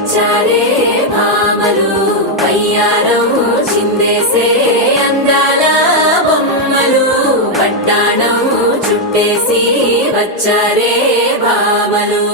వచ్చారే భామలు వయ్యారం చిందేసే అందాల బొమ్మలు పట్టాణం చుట్టేసి వచ్చారే భామలు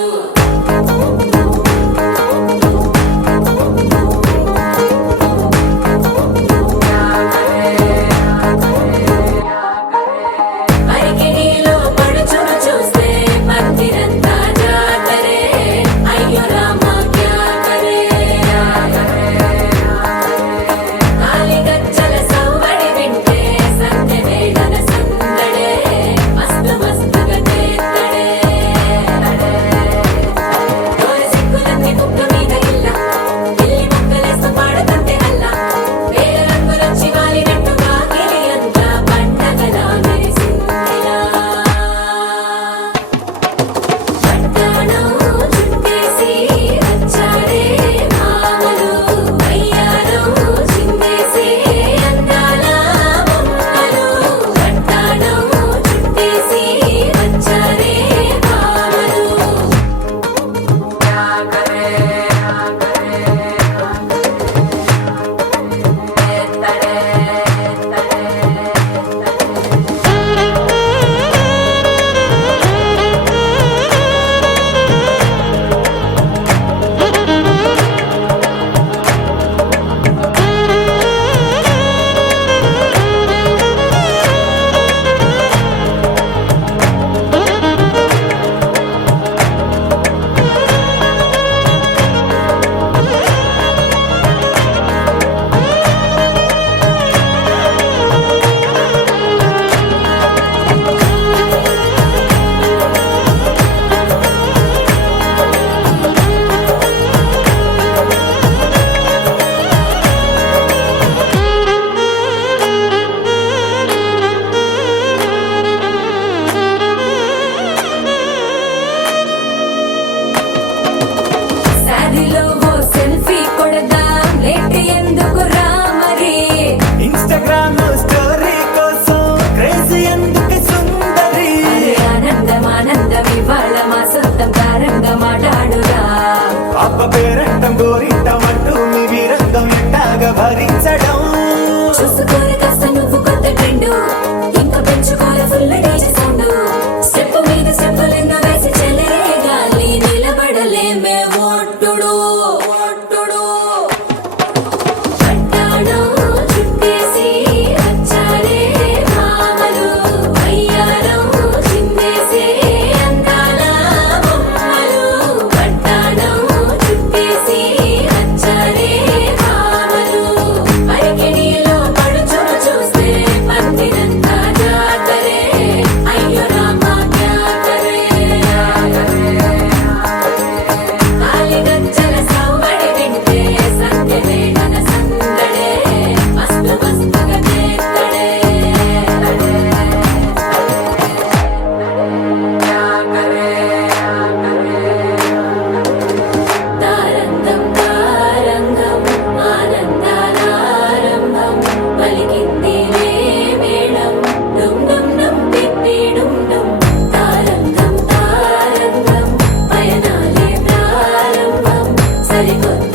పేరంటం గోరింటమంటూ మీ వీరంగం ఎట్టాగా భరించడం చూసుకోరు కాస్త నువ్వు కొత్త ట్రెండ్ ఇంకా పెంచుకోరు ఫుల్ డీజే సౌండ్ స్టెప్ మీద స్టెప్పులెన్నో వేసి చెలే గాలి నిలబడలేమే ఓట్టుడు పట్టాణం చుట్టేసి వచ్చారే భామలు వయ్యారం చిందేసే అందాల బొమ్మలు పట్టాణం చుట్టేసి వచ్చారే భామలు పరికిణీలో పడుచును చూస్తే పందిరంతా జాతరే అయ్యో రామా క్యా కరే కాలిగజ్జల సవ్వడి వింటే సంధ్యవేళన సందడే మస్తు మస్తుగా చేస్తడే తారంగం తారంగం ఆనందానారంభం పలికింది మేళం డుమ్ డుమ్ డుమ్ తిప్పి డుమ్ డుమ్ తారంగం తారంగం పయనాలే ప్రారంభం సరికొత్త